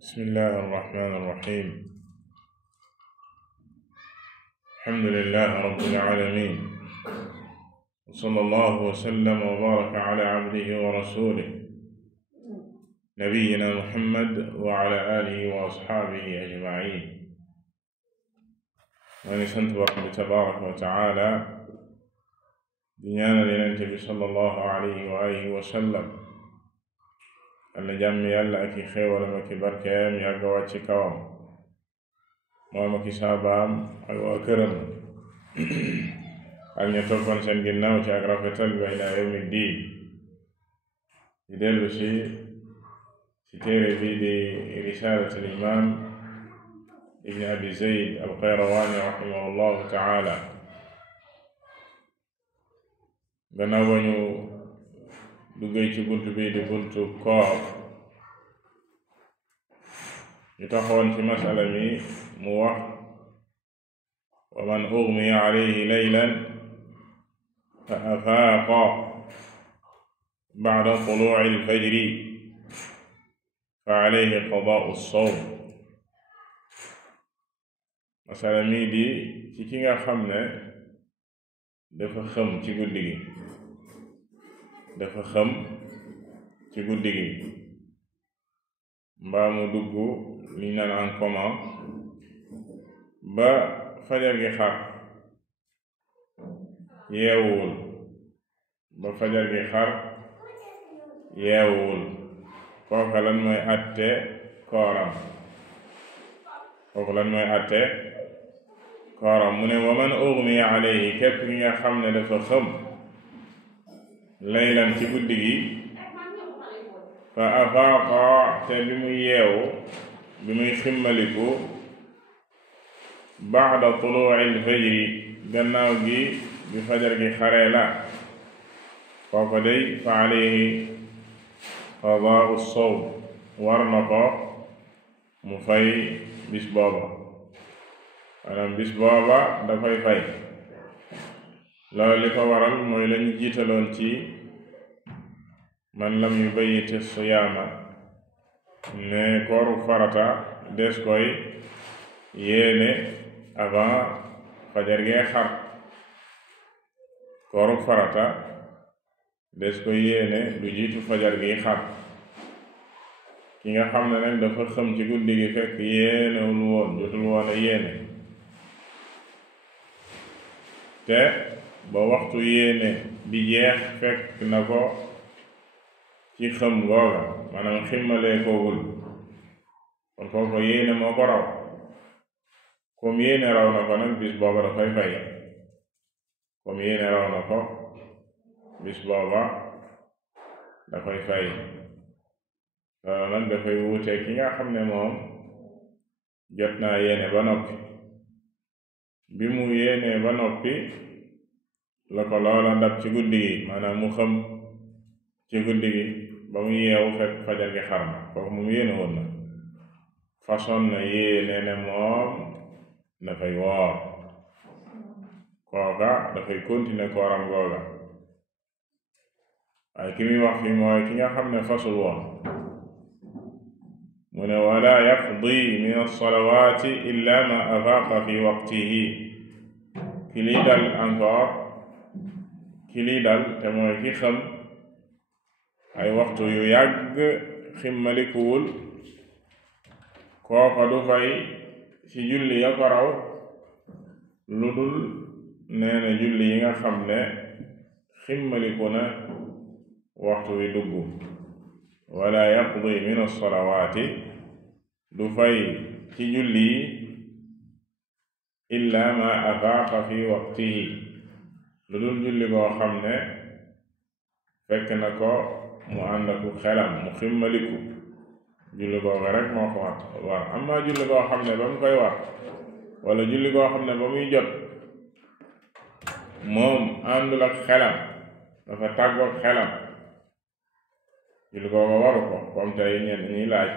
بسم الله الرحمن الرحيم. الحمد لله رب العالمين، وصلى الله وسلم وبارك على عبده ورسوله نبينا محمد وعلى آله وأصحابه أجمعين. وأن sant Boroom bi tabaaraka wa taala di ñaanal Yonent bi sallallahu alayhi wa alihi wa sallam alla jàmm yàlla ak i xéewalam ak i barkeem yàgg wàcc ci kawam moom ak i saabaam ak waa këram ak ña toppoon seen ginnaaw ci ak rafetal ba ilaa yawmi diin. di dellu ci téere bi di risalatul imaam ibn abi zayd al qayrawaani rahimahullahu taala. gannaaw ba ñu duggee ci buntu bi di buntu koor, ñu taxawoon ci masala mi mu wax wa man ughmiya alayhi laylan fa afaaqa ba'da tuluu'i al-fajri fa alayhi qadaa'u as-sawm. masala mi di ci ki nga xam ne dafa xëm ci guddi gi mbaa mu dugg li naan en coma ba fajar gi xar yeewul kooka lan mooy àtte kooram mu ne wa man ughmiya alayhi képp ki nga xam ne dafa xëm laylan ci guddi gi fa afaaqa te bi muy yeewu bi muy ximmaliku ba'da tuluu'il fajri gannaaw gi bi fajar gi xaree la kooko day fa alayhi qadaa'u as-sawm war na ko mu fay bis booba, maanaam bis booba dafay fay. loolu li ko waral mooy lañu jiitaloon ci man lam yubayyit siyaama ne kooru farata des koy yéene avant fajar gee xar. kooru farata des koy yéene lu jiitu fajar gi xar. ki nga xam ne nag dafa xëm ci guddi gi fekk yéenewul woon jotul woon a yéene te ba waxtu yéene di jeex fekk na ko ci xëm googa, maanaam ximmalee ko wul, kon kooku yéene moo ko raw. comme yéene raw na ko nag bis booba dafay fay. loolu nag dafay wuute ki nga xam ne moom jot naa yéene ba noppi. bi mu yéenee ba noppi la ko loola ndab ci guddi gi, maanaam mu xam ci guddi gi ba mu yeewu fekk fajar gi xar na, kooku moom yéene woon na façon na yéene ne moom dafay woor, kooka dafay continuer kooram googa. waaye ki muy wax fi mooy ki nga xam ne fasul woon. mu ne wala yaqdi min as-salawaati illa ma afaaqa fi waqtihi. ki lii dal te mooy ki xam ay waxtu yu yàgg ximmalikuwul, kooka du fay ci julli ya ko raw lu dul nee na julli yi nga xam ne ximmaliku na waxtu wi dugg. wala yaqdi min as-salawaati du fay ci julli illa ma afaaqa fi waqtihi lu dul julli boo xam ne fekk na ko mu ànd ak xelam mu ximmaliku, julli googa rek moo ko war. amma julli boo xam ne ba mu koy war wala julli boo xam ne ba muy jot moom àndul ak xelam, dafa tàggoog xelam, julli googa waru ko. comme tey ñenn ñi laaj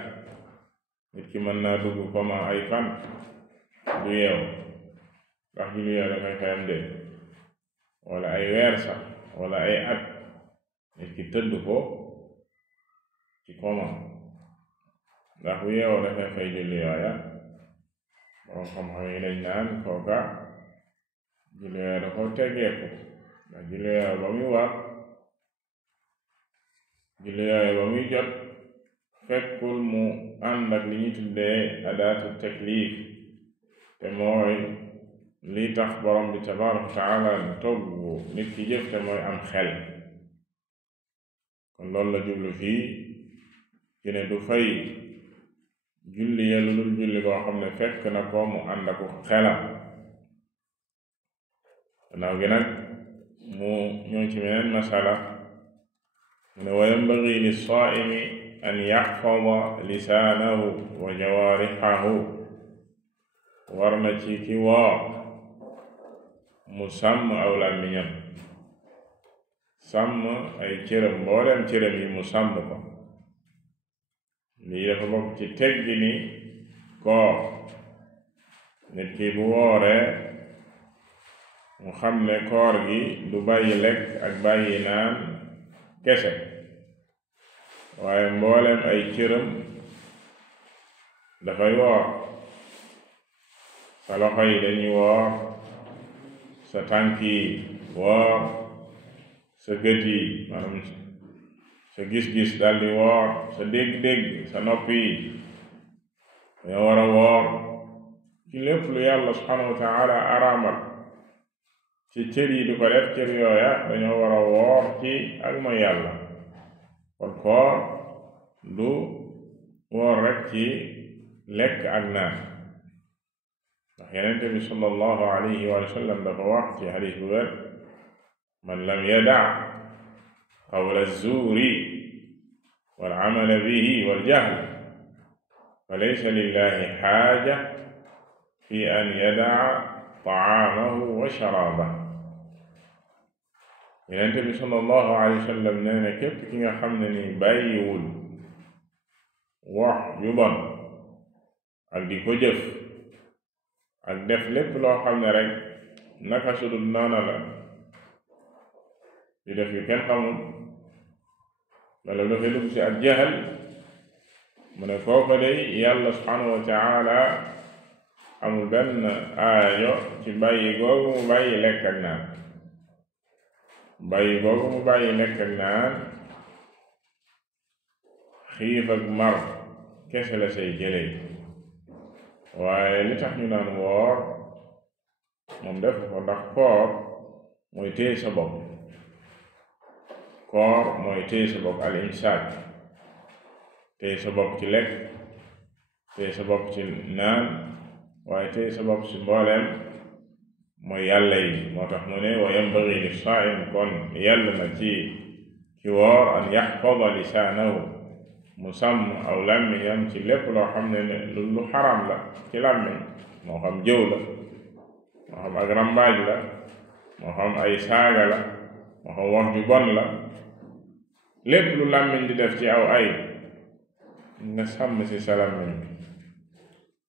nit ki mën naa dugg comme ay fan du yeewu ndax julli yooyu dafay fayam de, wala ay weer sax wala ay at nit ki tëdd ko ci koma ndax bu yeewoo dafay fay julli yooya borom xam-xam yi dañ naan kooka julli yooya da ko teggeeku ndax julli yooya ba muy war julli yooya ba muy jot fekkul mu ànd ak li ñu tuddee adaatu taklif te mooy lii tax borom bi tabaraka wa taala di togg nit ki jëf te mooy am xel kon loolu la jublu fii ci ne du fay julli ya lu dul julli boo xam ne fekk na ko mu ànd ak xelam gannaaw gi nag mu ñëw ci meneen masala mu ne wa yanbaghi lis-saa'imi an yaxfada lisaanahu wa jawaarixahu war na ci ki woor mu sàmm aw làmmiñam sàmm ay cëram mbooleem cëram yi mu sàmm ko lii dafa bokk ci teggi ni koor nit ki bu wooree mu xam ne koor gi du bàyyi lekk ak bàyyi naan kese waaye mbooleem ay cëram dafay woor sa loxo yi dañuy woor sa tànk yi woor sa gët yi maanaam sa gis-gis daldi woor sa dégg-dégg sa nopp yi dañoo war a woor ci lépp lu yàlla subhanahu wa taala araamal ci cër yi di ko def cër yooya dañoo war a woor ci ak mooy yàlla kon koor du woor rek ci lekk ak naan ndax Yonent bi sallallahu alayhi wa sallam dafa wax ci hadiis bu wér man lam yada' qawla zuuri wal amala bihi wal jahl fa laysa lillahi xaaja fi an yada'a ta'aamahu wa sharaabahu Yonent bi sallallahu alayhi wa sallam nee na képp ki nga xam ne ni bàyyiwul wax yu bon ak di ko jëf ak def lépp loo xam ne rek naka sudul noona la di def yu kenn xamul wala dafay dugg ci ak jaxal mu ne kooku day yàlla subhanahu wa taala amul benn aajo ci bàyyi googu mu bàyyi lekk ak naan bàyyi googu mu bàyyi lekk ak naan xiif ak mar kese la say jëlee waaye li tax ñu naan woor moom def ko ndax koor mooy téye sa bopp koor mooy téye sa bopp al imsaak téye sa bopp ci lekk téye sa bopp ci naan waaye téye sa bopp ci mbooleem mooy yàlla yi moo tax mu ne wa yanbaghi lis-saa'im kon yàlla na ci woor an yaxfada lisaanahu mu sàmm aw làmmiñam ci lépp loo xam ne lu xaram la ci làmmiñ moo xam jëw la moo xam ak rambaaj la moo xam ay saaga la moo xam wax ju bon la lépp lu làmmiñ di def ci aw ay nga sàmm ci sa làmmiñ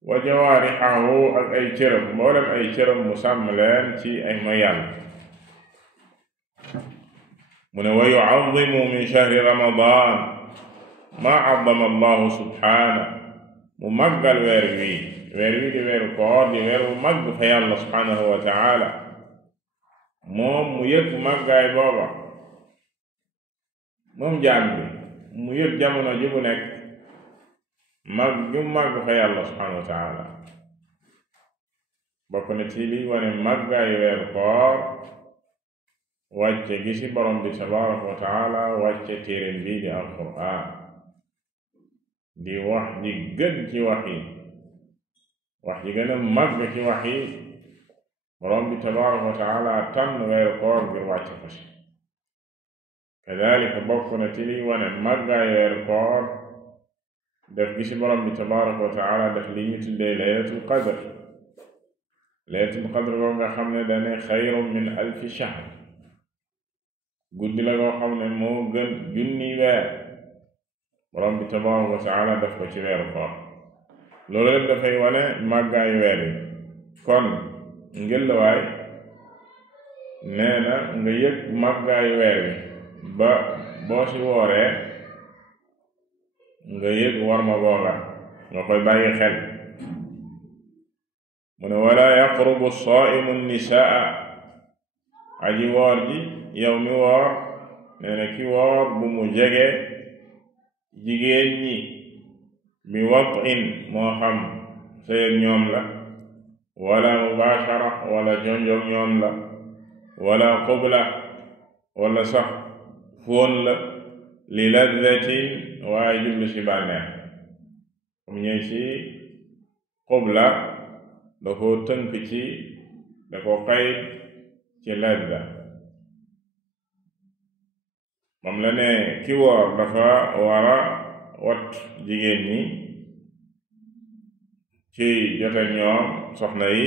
wa jawaarixahu ak ay cëram mboolem ay cëram mu sàmm leen ci ay mooy yàlla mu ne wa yu'azzimu min shahri ramadan ma azzama allahu subhaana mu màggal weer wi di weeru koor di weer wu màgg fa yàlla subhaanahu wa taala moom mu yëg màggaay booba moom jaam bi mu yëg jamono ji bu nekk màgg fa yàlla subhaanahu wa taala bokk na ci liy wane màggaayu weeru koor wàcce gi ci borom bi tabaraka wa taala wàcce téeréem bii di alquraan di wax ji gën ci wax yi wax ji gën a màgg ci wax yi borom bi tabaraka wa taala tànn weeru koor ngir wàcce ko ci kadalika bokk na ci liy wane màggaayu weeru koor def gi ci borom bi tabaraka wa taala def li ñu tuddee laylatul qadr boo nga xam ne dane xayrun min alfi shahr guddi la goo xam ne moo gën junni weer borom bi tabaraka wa taala def ko ci weeru koor loolu lépp dafay wane màggaayu weer yi kon ngelawaay nee na nga yëg màggaayu weer yi ba boo ci wooree nga yëg war ma booga nga koy bàyyi xel. mu ne wala yaqrubu saimu nisaa aji woor ji yow mi woor nee na ki woor bu mu jege jigéen ñi bi watin moo xam sëyeg ñoom la wala mubashara wala jonjog ñoom la wala qubla wala sax fóon la li laddatin waaye jublu ci bànneex comme ñëw ci qubla da ko tënk ci da ko xayit ci ladda moom la ne ki woor dafa wara wat jigéen ñi ci jote ñoom soxna yi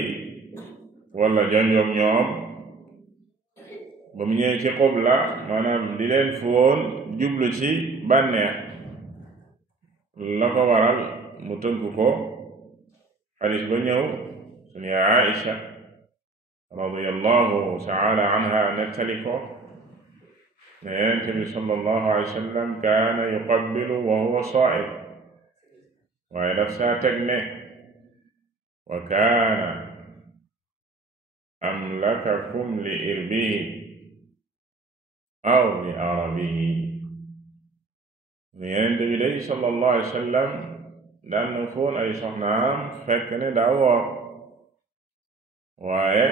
wala jonjoog ñoom ba mu ñëwee ci qubla maanaam di leen foon jublu ci bànneex la ko waral mu tënk ko xadis ba ñëw sunu yaay Aïcha radiyallahu taala anha nettali ko ne Yonent bi sallallahu alayhi wa sallam kaana yuqabbilu wa huwa saa'im waaye daf saa teg ne wa kaana amlakakum li irbihi aw li arabihi Yonent bi day sallallahu alayhi wa sallam daan na foon ay soxnaam fekk ne daa woor waaye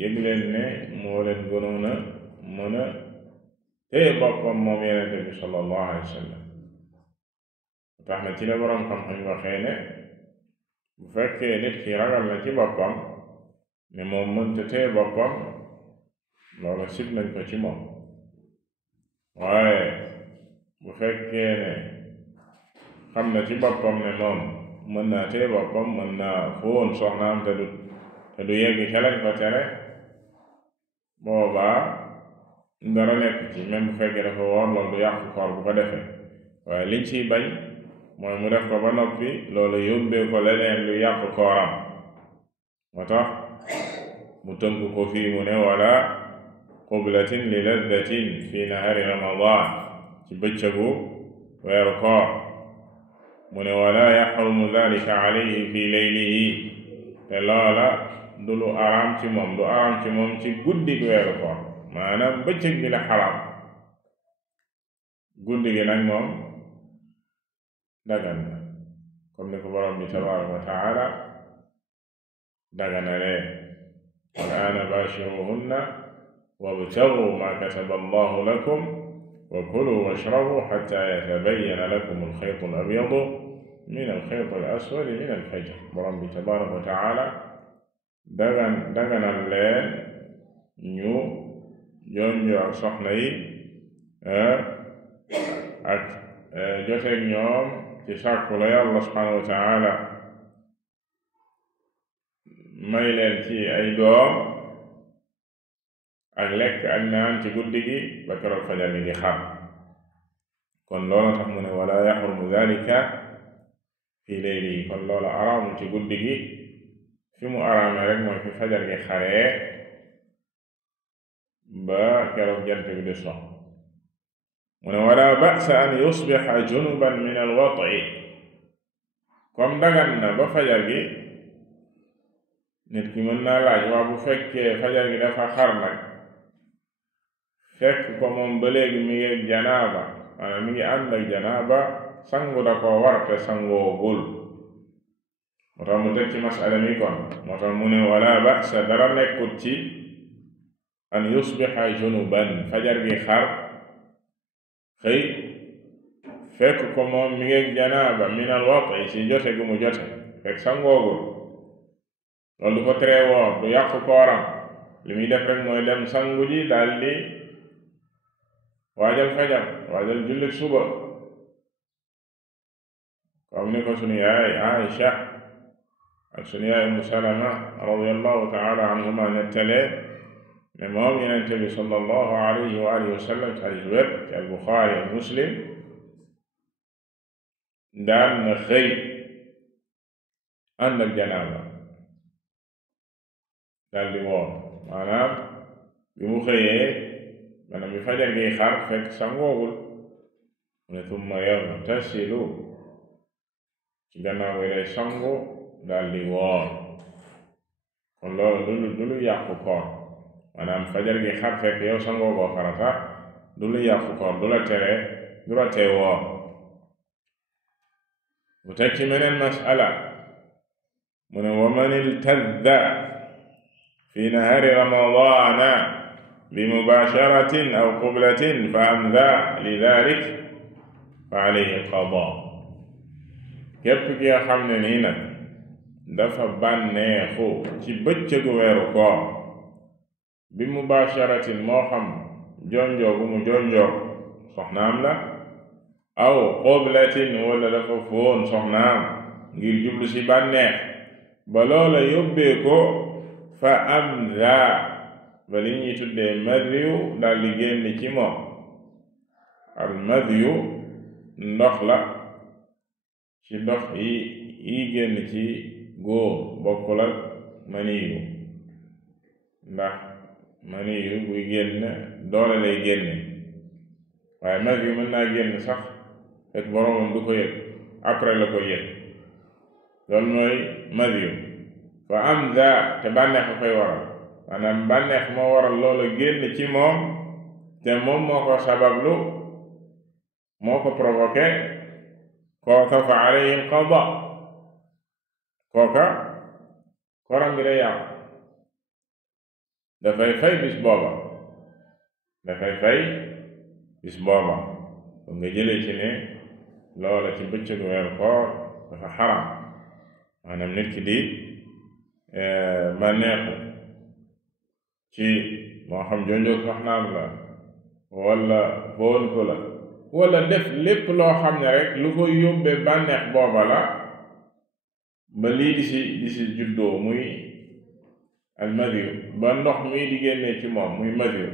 yëg leen ne moo leen gënoon a mën a téye boppam moom Yonent bi sallallahu alayhi wa sallam tax na ci la boroom xam-xam waxee ne bu fekkee nit ki ragal na ci boppam ne moom mënta téye boppam loolu sib nañ ko ci moom waaye bu fekkee ne xam na ci boppam ne moom mën naa téye boppam mën naa fóon soxnaam te du yegg ca lañ ko tere boobaa dara nekk ci même bu fekkee dafa woor loolu du yàqu koor bu ko defee waaye liñ ciy bañ mooy mu def ko ba noppi loolu yóbbee ko leneen lu yàqu kooram moo tax mu tënk ko fii mu ne wala qublatin li laddatin fi nahari ramadan ci bëccëgu weeru koor mu ne wala yaxrumu dalika alayhi fi laylihi te loola du lu araam ci moom du araam ci moom ci guddi weeru koor maanaam bëccëg bi la xaraam guddi gi nag moom dagan na comme ni ko borom bi tabaraka wa taala daganalee wal-aana baashiruhunna wabtagu maa kataba allahu lakum wa kuluu washrabuu hattaa yatabayyana lakum al-xaytu al-abyadu min al-xayti al-aswadi min al-fajr borom bi tabaraka wa taala daganal leen ñu jonjo ak soxna yi ak joteeg ñoom ci sàkku la Yàlla subhaanahu wa taala may leen ci ay doom ak lekk ak naan ci guddi gi ba keroog fajar gi di xar kon loola tax mu ne wala yaxrumu dalika fi layli kon loola araamul ci guddi gi fi mu araame rek mooy fi fajar gi xaree ba keroog jant bi di sox mu ne wala ba'sa an yusbiha junuban min al-wat'i comme dagan na ba fajar gi nit ki mën naa laaj waa bu fekkee fajar gi dafa xar nag fekk ko moom ba léegi mi ngi janaaba maanaam mi ngi ànd ak janaaba sangu da koo war te sangoogul moo tax mu teg ci masala mi kon moo tax mu ne wala ba'sa dara nekkut ci an yusbiha junuban fajar gi xar xëy fekk ko moom mi ngi janaaba min al wat'i ci jote gu mu jote fekk sangoogul loolu du ko teree woor du yàqu kooram li muy def rek mooy dem sangu ji daldi waajal fajar waajal jullit suba comme ni ko sunu yaay Aïcha ak sunu yaay Ummu Salama radiyallahu ta'ala anhuma nettalee ne moom Yonent bi sallallahu alayhi wa alihi wa sallam ci hadiis wér ci al-Buxaari ak Muslim daan na xëy ànd ak janaaba daal di woor maanaam bi mu xëyee maanaam bi fajar gi xar fekk sangoogul mu ne tumma yaghtasilu ci gannaaw bi day sangu daldi woor kon loolu du lu yàqu koor maanaam fajar gi xar fekk yow sangoo koo farata du lu yàqu koor du la tee woor bu teg ci meneen masala mu ne wa man iltadda fi nahaari ramadaana bi mubaasharatin aw qublatin fa amda li dalik fa alayhi qadaa képp ki nga xam ne nii nag dafa bànneexu ci bëccëgu weeru koor bi mubaasharatin moo xam jonjoo gu mu jonjoo soxnaam la aw qublatin wala dafa foon soxnaam ngir jublu ci bànneex ba loola yóbbee ko fa amda ba li ñuy tuddee madyu daal di génn ci moom al madyu ndox la ci ndox yi génn ci góor bokkul ak maniyu ndax maniyu buy génn doole lay génne waaye madyu mën naa génn sax fekk boroomam du ko yëg après la ko yëg loolu mooy madyu fa amda te bànneex a koy waral maanaam bànneex moo waral loola génn ci moom te moom moo ko sabablu moo ko provoqué kooka fa alayhi alqada kooka koram gi day yàqu dafay fay bis booba kon nga jëlee ci ne loola ci bëccëgu weeru koor dafa xaram maanaam nit ki di bànneexu ci moo xam jonjoog soxnaam la wala foon ko la wala def lépp loo xam ne rek lu ko yóbbee bànneex booba la ba lii di si juddoo muy al madyu ba ndox mi di génnee ci moom muy madyu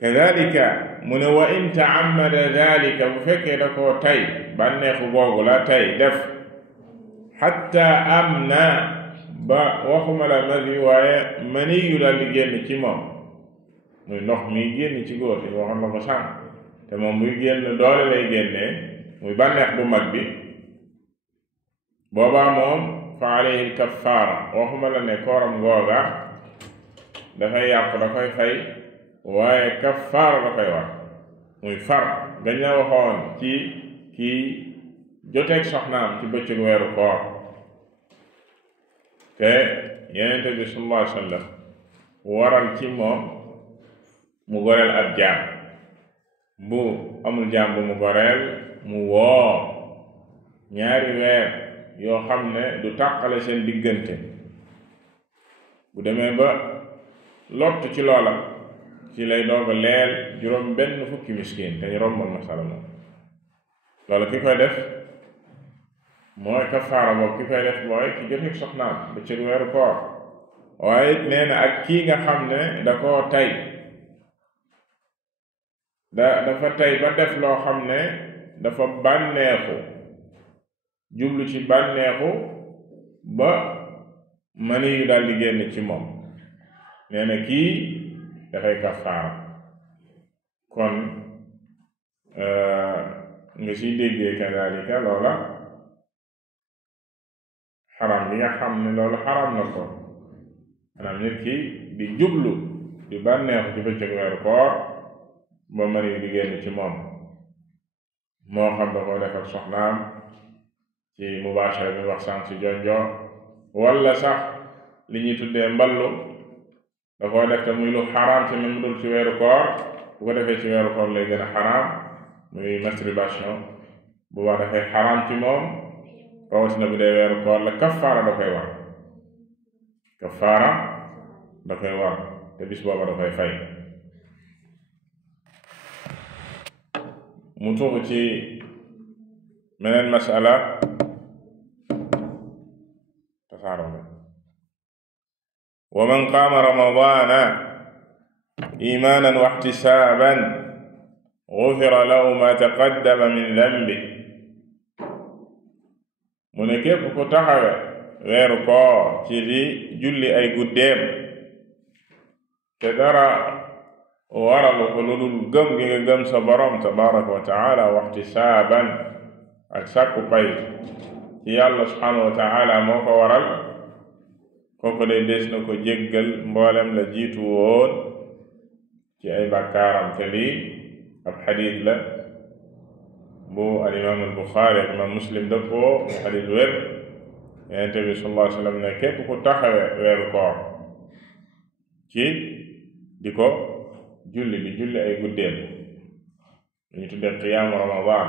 kadalika mu ne wa in ta'ammada dalika bu fekkee da koo tay bànneexu googu la tay def xatta am na ba waxuma la madyu waaye maniyu daal di génn ci moom muy ndox mi génn ci góor te waxoon na ko sànq te moom muy génn doole lay génnee muy bànneex bu mag bi boobaa moom fa alayhi kafaara waxuma la ne kooram googa dafay yàqu da koy fay waaye kafaara da koy wax muy far gañ la waxoon ci kii joteeg soxnaam ci bëccëg weeru koor te Yonent bi sallallahu alayhi wa sallam waral ci moom mu goreel ab jaam bu amul jaam bu mu goreel mu woor ñaari weer yoo xam ne du tàqale seen diggante bu demee ba lott ci loola ci lay doog a leel juróom benn fukki miskin te ñu rombal masala moom loolu ki koy def mooy kafaara boobu ki koy def mooy ki joteeg soxnaam ba ci weeru koor waaye nee na ak kii nga xam ne da koo tay dafa tay ba def loo xam ne dafa bànneexu jublu ci bànneexu ba mani yu daal di génn ci moom nee na kii dafay kafaara kon nga siy déggee kadalika loola xaram bi nga xam ne loolu xaram na ko maanaam nit ki di jublu di bànneexu ci bëccëg weeru koor ba mani yu di génn ci moom moo xam da koo def ak soxnaam ci mubaashara bi wax sànq ci jonjoo wala sax li ñuy tuddee mballu da koo def te muy lu xaraam te même dul ci weeru koor bu ko defee ci weeru koor lay gën a xaraam muy masturbation bu baax dafay xaraam ci moom rawatina bu dee weeru koor la kafaara da koy war kafaara da koy war te bis booba da koy fay mu tuxu ci meneen masala wa man qaama ramadaana imaanan wa ihtisaaban gufira lahu ma taqaddama min dambi mu ne képp ku taxawe weeru koor ci di julli ay guddeem te dara waralu ko lu dul gëm gi nga gëm sa borom tabaraka wa taala wa ihtisaaban ak sàkku pay ci yàlla subhanahu wa taala moo ko waral, kooku day des na ko jéggal mboolem la jiitu woon ci ay bàkkaaram. te lii ab xadiis la bu al imaam al Buxaari ak imaam Muslim dëppoo mu xadiis wér. Yonent bi sallallahu alayhi wa sallam ne képp ku taxawe weeru koor ci di ko julli ay guddeem, lu ñu tuddee qiyaamu Ramadan,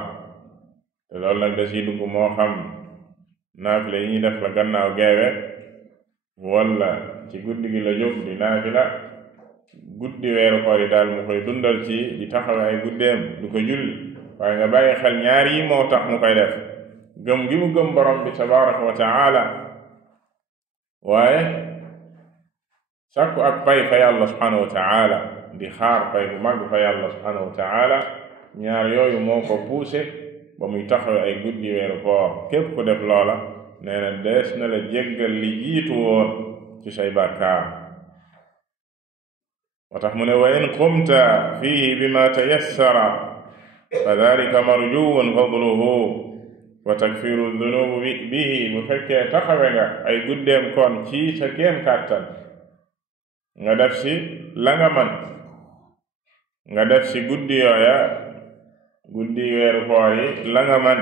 te loolu nag da ciy dugg moo xam naafila yi ñuy def la gannaaw geewe wala ci guddi gi la jóg di naafila guddi weeru koor yi daal mu koy dundal ci di taxawe ay guddeem du ko julli. waaye nga bàyyi xel ñaar yi moo tax mu koy def: gëm gi mu gëm borom bi tabaraka wa taala, waaye sàkku ak pay fa yàlla subhanahu wa taala, di xaar pay bu mag fa yàlla subhanahu wa taala. ñaar yooyu moo ko poussé ba muy taxawe ay guddi weeru koor. képp ku def loola nee na dees na la jéggal li jiitu woon ci say bàkkaar. moo tax mu ne wa in qumta fihi bima tayassara fa dalika marjuwun fadluhu wa takfiru dunubi bihi. bu fekkee taxawe nga ay guddeem kon ci sa kéem kàttan, nga def si la nga man, nga def si guddi yooya, guddi weeru koor yi la nga man,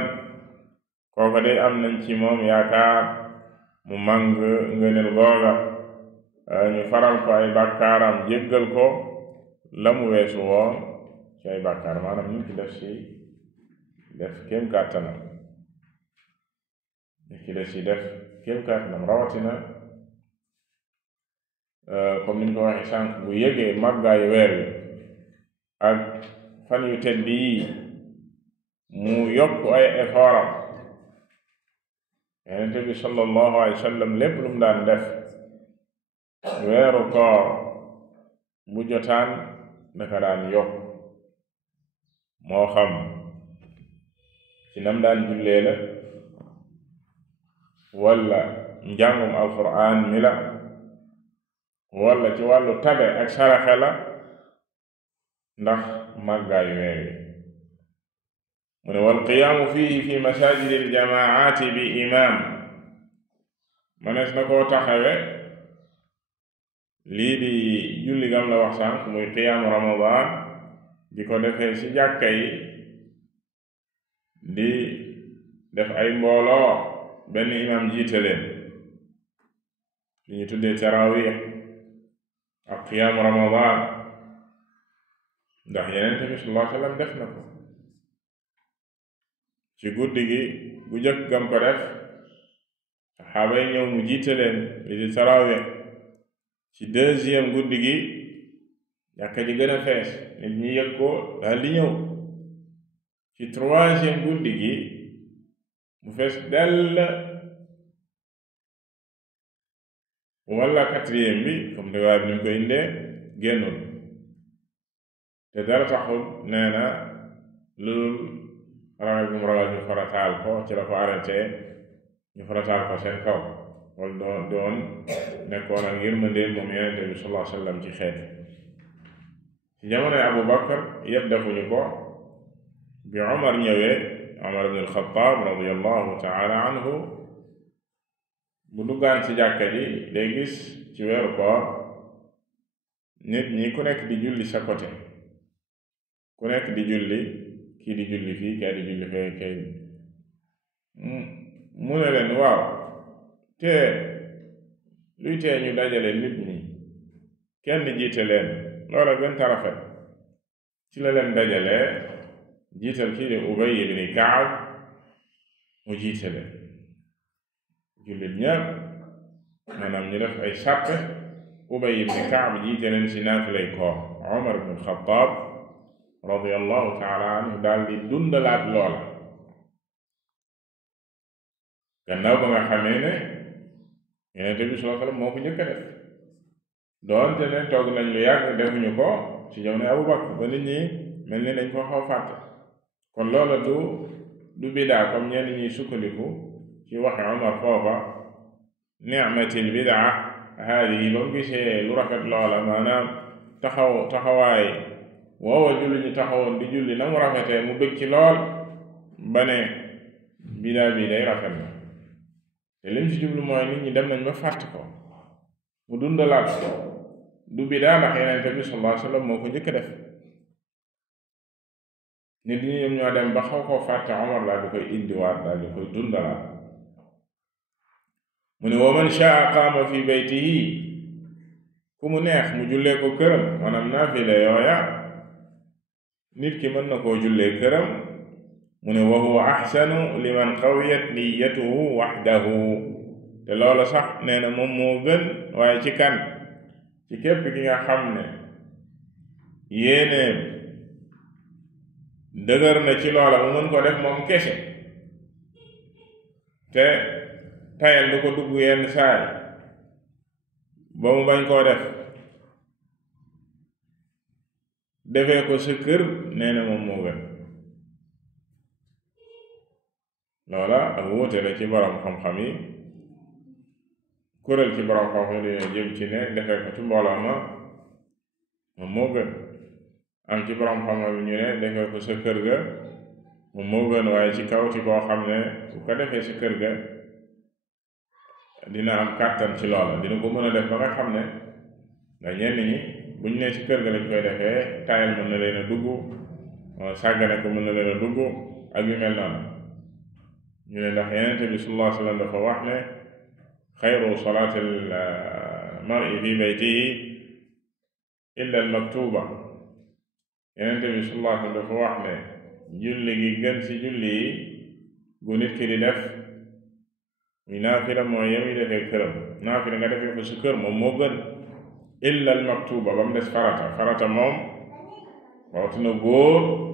kooka day am nañ ci moom yaakaar mu màng ngëneel googa, ñu faral ko ay bàkkaaram, jéggal ko la mu weesu woon ci ay bàkkaar. maanaam ñu ci def kéem kàttanam, rawatina comme ni ñu ko waxee sànq, bu yëgee màggaayu weer wi ak fan yu tedd yi, mu yokk ay effortam. Yonent bi sallallahu alayhi wa sallam lépp lu mu daan def weeru koor bu jotaan naka daan yokk, moo xam ci nam daan jullee la, wala njàngum alquran mi la, wala ci wàllu tabe ak saraxe la, ndax màggaayu weer wi. mu ne wal qiyaamu fiihi fi masajidi aljamaati bi imaam, mënees na koo taxawe lii di julli gam la wax sànq muy qiyaamu Ramadan, di ko defee ci jàkka yi, di def ay mbooloo, benn imaam jiite leen, li ñu tuddee tarawih ak qiyaamu Ramadan, ndax Yonent bi sallallahu alayhi wa sallam def na ko ci guddi gi bu jëkk gam ko def. saxaaba yi ñëw mu jiite leen li di tarawih. ci deuxième guddi gi jàkka ji gën a fees, nit ñi yëg ko daal di ñëw. ci troisième guddi gi mu fees dell, wala quatrième bi comme riwaaya bi ñu koy indee génnul, te dara taxul nee na loolu ragal bu mu ragal ñu farataal ko, ci la ko arrêté, ñu farataal ko seen kaw. loolu doon nekkoon ak yërmandeel moom Yonent bi sallallahu alayhi wa sallam ci xeet. ci jamonoy Abu Bakar yëpp defuñu ko. bi Umar ñëwee, Umar ibn al-Khattab radiyallahu taala anhu, bu duggaan ci jàkka ji day gis ci weeru koor nit ñi ku nekk di julli sa côté, ku nekk di julli, kii di julli fii, kii di julli fee, kay mu ne leen waaw, te luy tee ñu dajale nit ñi kenn jiite leen, loola gën ta rafet. ci la leen dajale, jiital kii di Ubay ibn Kaab, mu jiite leen jullit ñëpp, maanaam ñu def ay sàppe. Ubay ibn Kaab jiite leen ci naafilay koor. Umar ibn al-Khattab radiyallahu taala anhu daal di dundalaat loola, gannaaw ba nga xamee ne Yonent bi sallallahu alayhi wa sallam moo ko njëkk a def. doonte ne toog nañ lu yàgg defuñu ko ci jamono Abu Bakr, ba nit ñi mel ni dañ ko xaw fàtte. kon loola du bidaa comme ñenn ñuy sukkandiku ci waxi Umar foofa, ni'matil bidaa haadihi, ba mu gisee lu rafet loola, maanaam taxawaay woowa julli ñu taxawoon di julli na mu rafetee, mu bëgg ci lool ba ne bidaa bii day rafet na te lim ci jublu mooy nit ñi dem nañ ba fàtte ko mu dundalaat ko du bidaa ndax Yonent bi sallallahu alayhi wa sallam moo ko njëkk def nit ñi ñoom ñoo dem ba xaw koo fàtte Omar daal di koy indiwaat daal di koy dundalaat mu ne wa man shaa qaama fi baytihi ku mu neex mu jullee ko këram maanaam naafila yooya nit ki mën na koo jullee këram mu ne wa huwa axsanu liman qawiyat niyatuhu waxdahu te loolu sax nee na moom moo gën waaye ci kan ci képp ki nga xam ne yéeneem dëgër na ci loola mu mën ko def moom kese te tayal du ko dugg yenn saay ba mu bañ koo defee ko sa kër nee na moom moo gën loola ak wuute la ci borom xam-xam yi kuréel ci borom xam-xam yi jëm ci ne defee ko ci mbooloo ma moom moo gën am ci borom xam-xam yi ñu ne defee ko sa kër ga moom moo gën waaye ci kaw ci koo xam ne bu ko defee sa kër ga dina am kàttan ci loola dina ko mën a def ba nga xam ne ndax ñenn ñi buñ ne ci kër ga lañ koy defee tayal mën na leen a dugg sàggane ko mën na leen a dugg ak yu mel noonu ñu ne ndax Yonent bi sallallahu alayhi wa sallam dafa wax ne xayru salaati al-mar'i fi baytihi illa al-maktuba Yonent bi sallallahu alayhi wa sallam dafa wax ne julli gi gën ci julli yi gu nit ki di def muy naafila mooy yemi defee këram naafila nga defee ko sa kër moom moo gën illa al maktuba ba mu des farata moom rawatina góor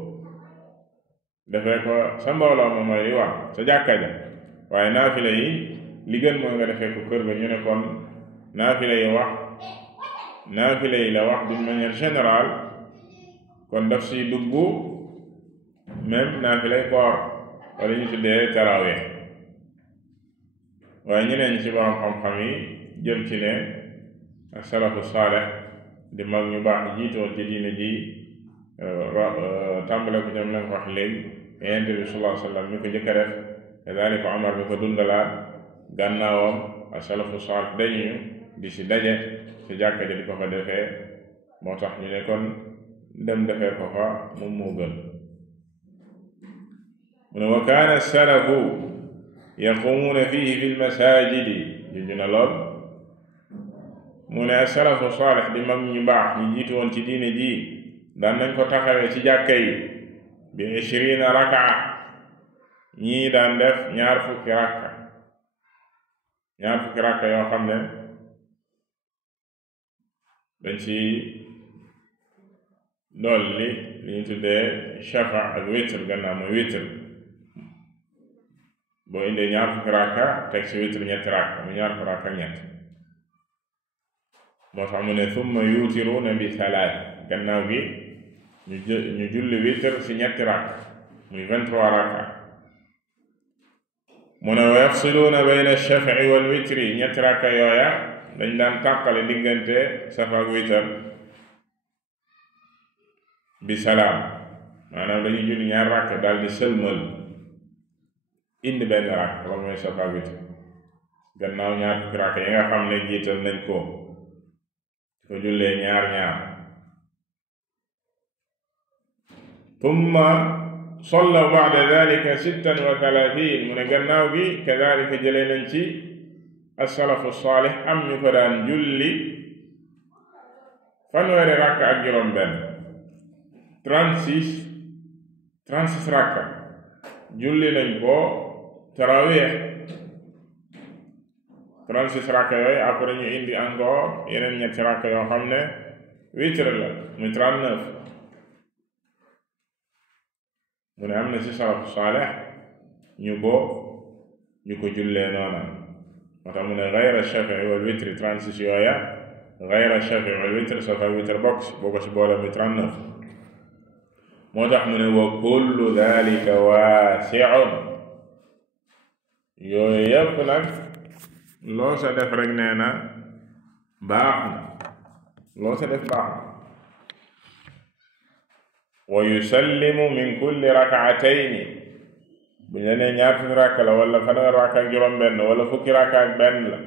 defee ko sa mbooloo ma mooy li wax sa jàkka ja waaye naafila yi li gën mooy nga defee ko kër ga ñu ne kon naafila yi la wax d'une manière générale kon daf si dugg même naafila yi koor wala ñu tuddee tarawih waaye ñeneen ñi ci borom xam-xam yi jëm ci ne ak salafu saaleh di mag ñu baax ñi jiitoon ci diine ji tàmbale ko ñoom lañ ko wax léegi Yonent bi sallallahu alayhi wa sallam mi ko jëkk a def kadalika Omar mi ko dundalaat gànnaawam ak salafu saaleh dañuñu di si daje ci jàkka ja di ko fa defee moo tax ñu ne kon dem defee ko fa moom moo gën mu ne wa kaana salafu yaqumuuna fiihi fi lmasajidi junju na lool mu ne asalafu saalix di mag ñu baax ñu jiitu woon ci diine ji daan nañ ko taxawee ci jàkka yi bi 20 rakaa ñii daan def ñaar fukki rakka yoo xam ne dañ ci dolli li ñu tuddee shafa ak witr gannaaw mooy witr boo indee ñaar fukki rakka teg ci witr ñetti rakka mu ñaar fukki rakka ñett moo tax mu ne thumma yuutiruuna bi thalath gannaaw gi ñu julli witr ci ñetti rakka muy 23 rakka mu ne wa yafsiluuna bayna ash-shaf'i wal witri ñetti rakka yooya dañ daan tàqale diggante safa ak witr bi salaam maanaam dañuy julli ñaar rakka daal di sëlmal indi benn rakk loolu mooy safa ak witr gannaaw ñaar fukki rakk yi nga xam ne jiital nañ ko jullee ñaar tumma salla ba'da dalika 36 mu ne gannaaw gi kadalika jëlee nañ ci as-salafu saalih am ñu ko daan julli fanweeri rakk ak juróom benn 36 rakk julli nañ ko tarawih 36 rakka yooyu après ñu indi encore yeneen ñetti rakka yoo xam ne witr la muy 39 mu ne am na ci salafu saalih ñu ko jullee noona moo tax mu ne gayra shafii wal witri 36 yooya gayra shafii wal witr safa witr box boo ko ci boole muy 39 moo tax mu ne wa kullu dalika waasi'un yooyu yépp nag loo sa def rek nee na baax na loo sa def baax na wa yusallimu min kulli rak'atayni bu ñu la nee ñaar fukki rakka la wala fanweer rakka ak juróom-benn wala fukki rakka ak benn la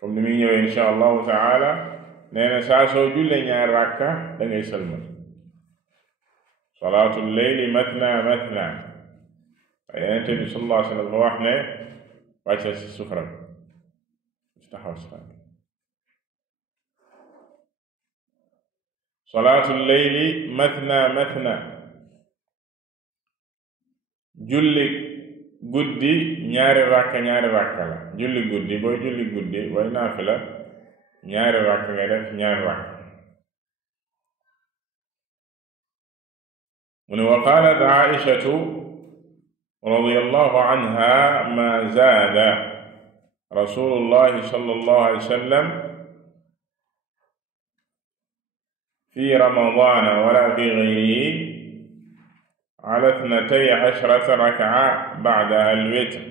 comme ni muy ñëwee insha allahu taala nee na saa soo jullee ñaari rakka da ngay sëlmal salaatu leyli matna matna Yonent bi sallallahu alayhi wa sallam wax ne wàcce si suuf rek taxaw si tànk salaatu leyli matna matna julli guddi ñaari rakka la julli guddi booy naafila ñaari rakka ngay def ñaari rakka mu ne wa qaalat Aïshatu radiyallahu anha ma zaada rasulullahi sallallahu alayhi wa sallam fi ramadana wala fi ghayrihi ala ithnatay ashrata raka'a ba'daha al-witr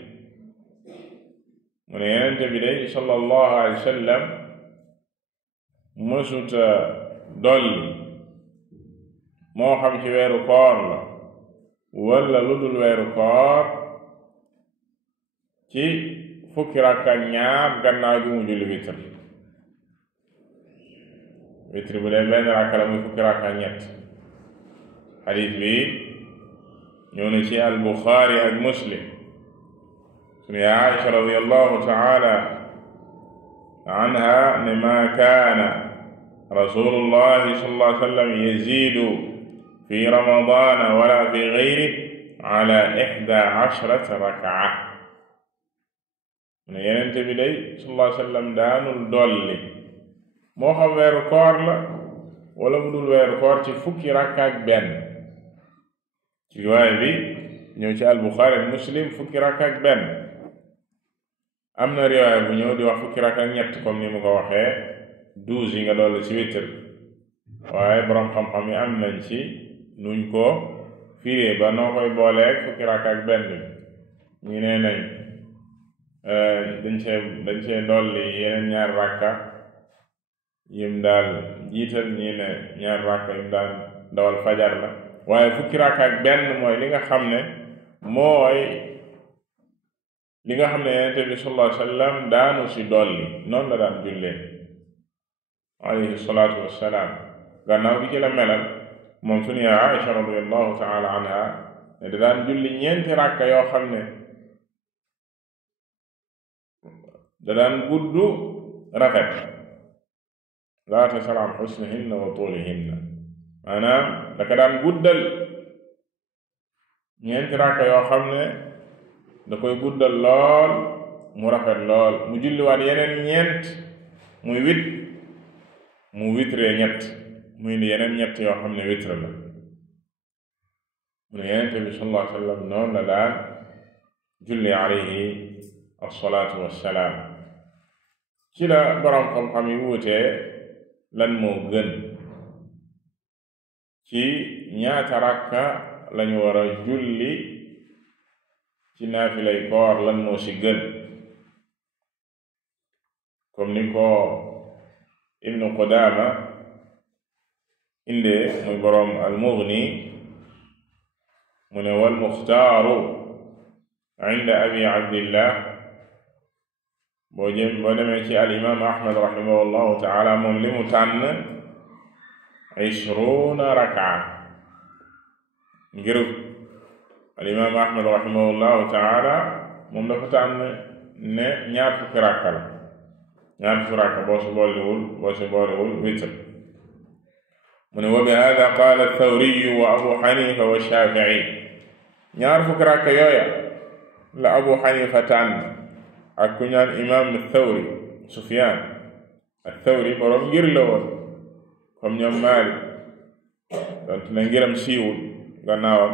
mu ne Yonent bi day sallallahu alayhi wa sallam mësuta dolli moo xam ci weeru koor la wala lu dul weeru koor ci fukki rakka ñaar gannaaw gi mu julli witr bu dee benn rakka la muy fukki rakka ñett xadiis bi ñëw na ci al-Buxaari ak Muslim sunu Aïsha radiyallahu ta'ala anha ne ma kaana rasulullahi sallallahu alayhi wa sallam yaziidu fi ramadana wala fi ghayrihi ala 11 raka'a ne Yonent bi day sallallahu alayhi wa sallam daanul dolli moo xam weeru koor la wala mu dul weeru koor ci fukki rakka ak benn ci riwaaya bi ñëw ci al-Buxaari ak Muslim fukki rakka ak benn am na riwaaya bu ñëw di wax fukki rakka ak ñett comme ni mu ko waxee 12 yi nga dolli ci witr waaye boroom xam-xam yi am nañ ci nuñ ko firee ba noo koy booleeg fukki rakka ak benn ñu nee nañ dañ cee dolli yeneen ñaar rakka yim daal jiital ñi ne ñaar rakka yim daal dawal fajar la waaye fukki rakka ak benn mooy li nga xam ne Yonent bi sallallahu alayhi wa sallam daanu si dolli noonu la daan jullee alayhi salaatu wassalaam gannaaw gi ci la melal moom sunu yaay Aïsha radiyallahu ta'ala anha ne da daan julli ñeenti rakka yoo xam ne da daan gudd rafet laa tasal an husnihinna wa tuulihinna maanaam daka daan guddal ñeenti rakka yoo xam ne da koy guddal lool mu rafet lool mu julliwaat yeneen ñeent muy mu witree ñett muy ni yeneen ñett yoo xam ne witre la mu ne Yonent bi sallallahu alayhi wa sallam noonu la daan julli alayhi assalaatu wassalaam ci la boroom xam-xam yi wuutee lan moo gën ci ñaata rakka lañu war a julli ci naafilay koor lan moo ci gën comme ni ko Ibnu Qudaama indee muy boroom al-Mughni mu ne wal muxtaaru inda abi abdillah boo demee ci al imam Ahmad rahimahullahu taala moom li mu tànn 20 raka ngir al imam Ahmad rahimahullahu taala moom dafa tànn ne ñaar fukki rakka la ñaar fukki rakka boo si boolewul witr mu ne wa bi hada qaala Thawri wa Abu Hanifa wa Shafi'i ñaar fukki rakka yooya la Abu Hanifa tànn ak ku ñaan imam Thawri Sufyaan Thawri boroom ngir la woon comme ñoom Maalik donte na ngiram siiwul gannaawam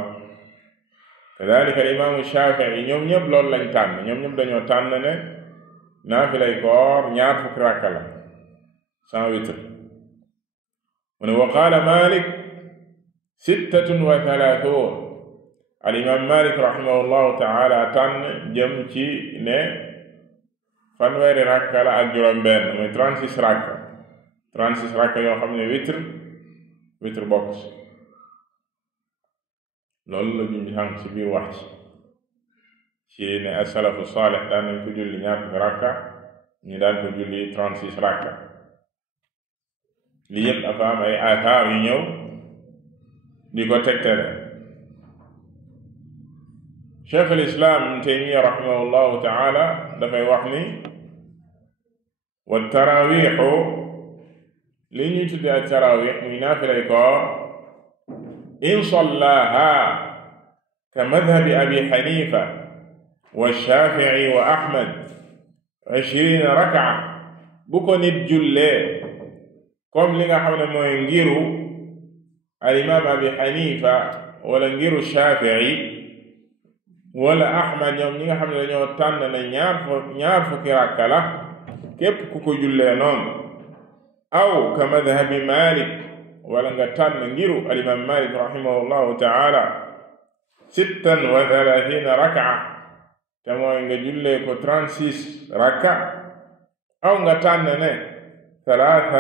kadalika imaamu Shafi'i ñoom ñëpp loolu lañ tànn ñoom ñëpp dañoo tànn ne naafilay koor ñaar fukki rakka la sans witr mu ne wa qaala Maalik 36 al imam Maalik rahimahullahu taala tànn jëm ci ne fanweeri rakka la ak juróom-benn muy 36 rakka yoo xam ne witr bokk ci loolu la ñu xam ci biir wax ci ci ne asalafu saalih daan nañ ko julli ñaar fukki rakka ñu daan ko julli 36 rakka. li yépp dafa am ay aathaar yu ñëw di ko tegtale. cheikh al islam Taymiya rahimahullahu taala dafay wax ni wa tarawixu li ñuy tudde ak tarawix muy naafilay koor in sallaha ka madhabi abi xanifa wa shafii wa ahmad 20 raka bu ko nit jullee comme li nga xam ne mooy ngiru al imam abi xanifa wala ngiru shafii wala ahmad ñoom ñi nga xam ne dañoo tànn na ñaar fukki rakka la képp ku ko jullee noonu aw ka madhabi malik wala nga tànn ngiru al imam malik rahimahullahu taala 36 raka te mooy nga jullee ko 36 rakka aw nga tànn ne 13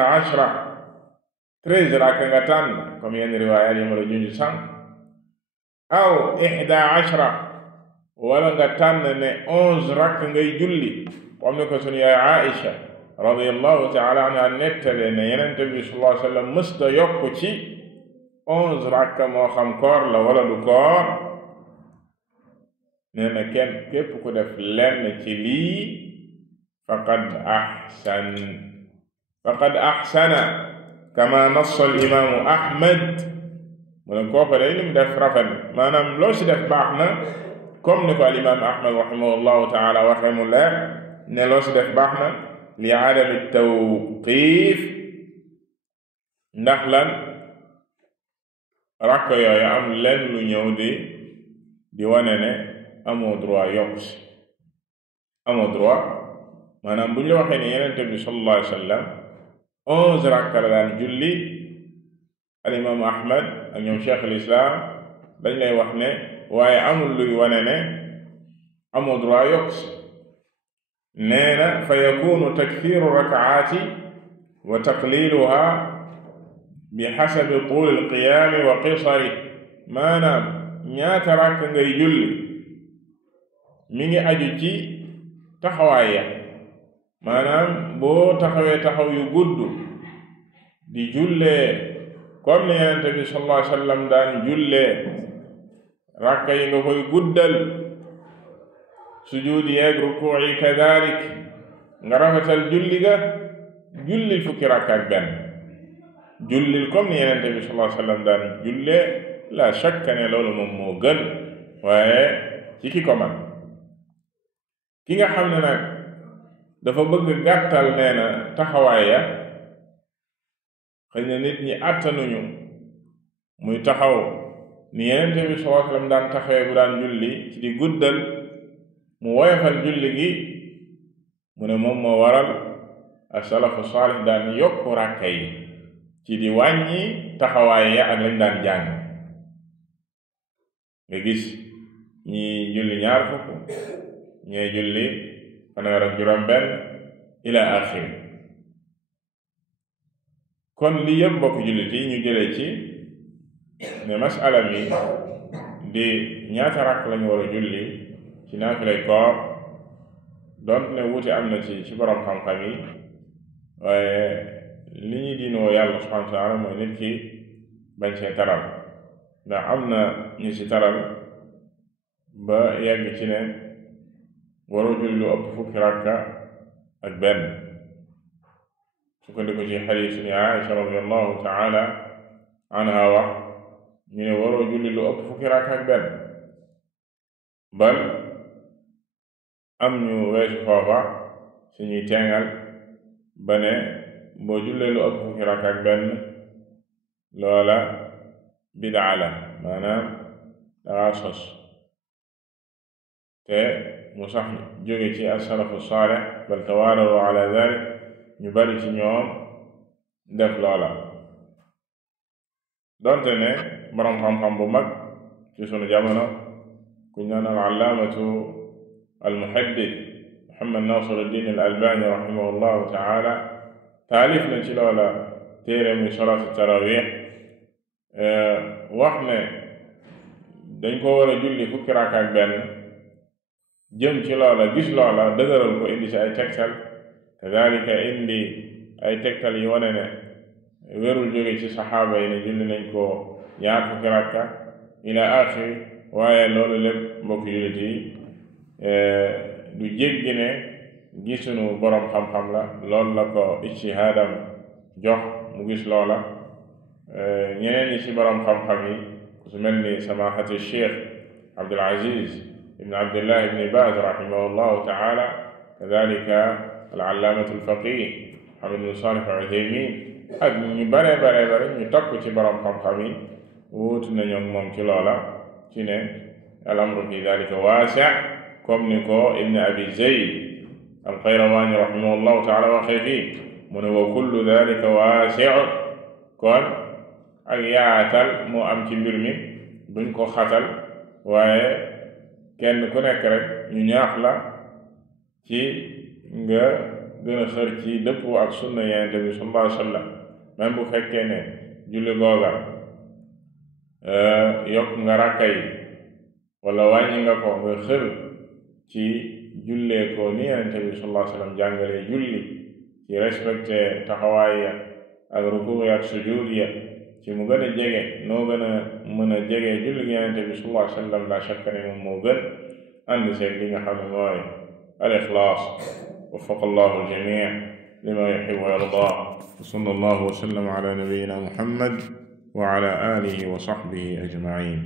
rakka nga tànn comme yenn riwaayaat yi ma la junj sànq aw 11 wala nga tànn ne 11 rakk ngay julli comme ni ko sunu yaay Aïcha radiyallahu taala anha nettale ne Yonent bi sallallahu alayhi wa sallam mësta yokk ci 11 rakk moo xam koor la wala du koor. nee na képp ku def lenn ci lii faqad ahsana kama nassa al imaamu Ahmad mu ne kooku day li mu def rafet maanaam loo si def baax na comme ni ko al imaam Ahmad rahimahullahu taala waxee mu leer ne loo si def baax na li adami tawqiif ndax lan rakk yooyu am lenn lu ñëw di wane ne amoo droit yokk si amoo droit maanaam bu ñu la waxee ne Yonent bi sallallahu alayhi wa sallam 11 rakk la daan julli al imaam Ahmad ak ñoom Cheikh al Islam dañ lay wax ne waaye amul luy wane ne amoo droit yokk si nee na fa yakunu takfiiru rakaati wa taqliluha bi xasabi tuuli alqiyaami wa qisari maanaam ñaata rakk ngay julli mi ngi aju ci taxawaay ya maanaam boo taxawee taxaw yu gudd di jullee comme ni Yonent bi sallallahu alayhi wa sallam daan jullee rakka yi nga koy guddal sujuud yeeg rukuu yi kadalik nga rafetal julli ga jullil fukki rakka ak benn jullil comme ni Yonent bi sallallahu alayhi wa sallam daan jullee la shakka ne loolu moom moo gën waaye ci ki ko man ki nga xam ne nag dafa bëgg gàttal nee na taxawaay ya xëy na nit ñi àttanuñu muy taxaw ni Yonent bi sallallahu alayhi wa sallam daan taxawee bu daan julli ci di guddal mu woyofal julli gi mu ne moom moo waral as-salafu saalih daan yokku ràkka yi ci di wàññi taxawaay ya ak lañ daan jàng nga gis ñi julli ñaar fukk ñee julli fanweer ak juróom benn ila axir kon li yëpp mbokk jullit yi ñu jëlee ci ne masala mi di ñaata rakk lañu war a julli ci naafilay koor doont ne wuute am na ci borom xam-xam yi waaye li ñuy diinoo yàlla subhanahu wa taala mooy nit ki bañ see taral ndax am na ñu ci taral ba yegg ci ne waroo julli lu ëpp fukki rakka ak benn sukkandiku ci xadiis ni Aïcha radiyallahu taala anha wax ñu ne waroo julli lu ëpp fukki rakka ak benn bal am ñu weesu foofa suñuy teengal ba ne boo jullee lu ëpp fukki rakka ak benn loola bidaa la maanaam dangaa sos te mu sax jóge ci as-salafu saalih bal tawaaraw ala dalik ñu bari ci ñoom def loola donte ne boroom xam-xam bu mag ci sunu jamono kuñ naan al-allaamatu al-muhaddis Muhammad Nasiruddin al-Albani rahimahullahu taala taalif na ci loola téere muy salaatu tarawih wax ne dañ ko war a julli fukki rakka ak benn jëm ci loola gis loola dëgëral ko indi si ay tegtal kadalika indi ay tegtal yi wane ne wérul jóge ci saxaaba yi ne julli nañ ko ñaar fukki rakka ila axiri waaye loolu lépp mbokk jullit yi du jéggi ne gisunu boroom xam-xam la loolu la ko ijtihaadam jox mu gis loola ñeneen ñi ci boroom xam-xam yi ku su mel ni samaahati cheikh Abdul Aziz ibn Abdullah ibn Baaz rahimahullahu taala kadalika al-allaamatu al-faqih Muhammad ibn Saalih al-Uthaymin ak ñu bare ñu takku ci boroom xam-xam yi wuutu nañu moom ci loola ci ne al-amru fi dalika waasi' comme ni ko ibn abi zayd al-Qayrawaani rahimahullahu taala waxee fii mu ne wa kullu dalika waasi' kon ak yaatal moo am ci mbir mi duñ ko xatal waaye kenn ku nekk rek ñu ñaax la ci nga gën a xër ci dëppoo ak sunna Yonent bi sallallahu alayhi wa sallam même bu fekkee ne julli googa yokk nga rakka yi wala wàññi nga ko nga xër ci jullee ko ni Yonent bi sallallahu alayhi wa sallam jàngale julli ci respecté taxawaay ya ak rukuu ya ak sujuud ya ci mu gën a jege noo gën a mën a jege julli Yonent bi sallallahu alayhi wa sallam la shakka ne moom moo gën ànd seeg li nga xam ne mooy al-ixlaas waffaqa allahu al-jamii lima yuhibbu wa yardaa wa sallallahu wa sallam ala nabiyyina Muhammad wa ala alihi wa sahbihi ajmain